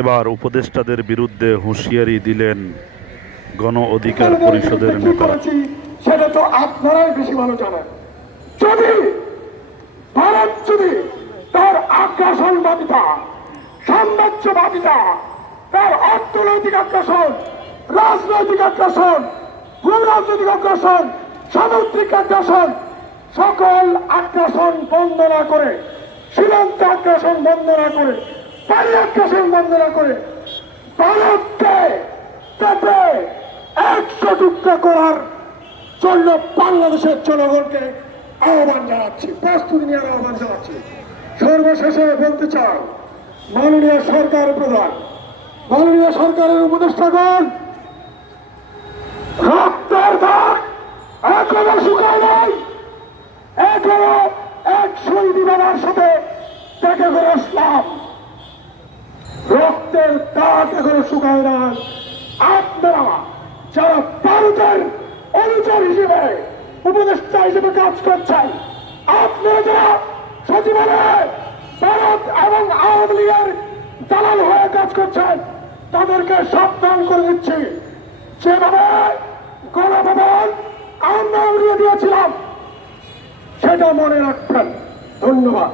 এবার উপদেষ্টাদের বিরুদ্ধে হুঁশিয়ারি দিলেন গণ অধিকার পরিষদের নেতারা। সেটা তো আপনারাই বেশি ভালো জানেন। যদি ভারত যদি তার আগ্রাসনবাদিতা, সাম্রাজ্যবাদিতা, তার অর্থনৈতিক আগ্রাসন, রাজনৈতিক আগ্রাসন, ভূরাজনৈতিক আগ্রাসন, সামুদ্রিক আগ্রাসন, সকল আগ্রাসন বন্ধ না করে, সীমান্ত আগ্রাসন বন্ধ না করে, পানি আগ্রাসন বন্ধ না করে ভারতকে তাতে 100 টুকরা করার জন্য বাংলাদেশের জনগণকে আহ্বান জানাচ্ছি, প্রস্তুতি নেওয়ার আহ্বান জানাচ্ছি। সর্বশেষে বলতে চাই, মাননীয় সরকার প্রধান, মাননীয় সরকারের উপদেষ্টাগণ, রক্তের দাগ এখনো শুকায় নাই। এখনো এক শহীদ বাবার সাথে দেখা করে আসলাম, রক্তের দাগ এখনো শুকায় নাই। আপনারা যারা ভারতের অনুচর হিসেবে, উপদেষ্টা হিসেবে কাজ করছেন, আপনারা যারা সচিবালয়ে ভারত এবং আওয়ামী লীগের দালাল হয়ে কাজ করছেন, তাদেরকে সাবধান করে দিচ্ছি, যেভাবে গণভবন আমরা উড়িয়ে দিয়েছিলাম সেটা মনে রাখবেন। ধন্যবাদ।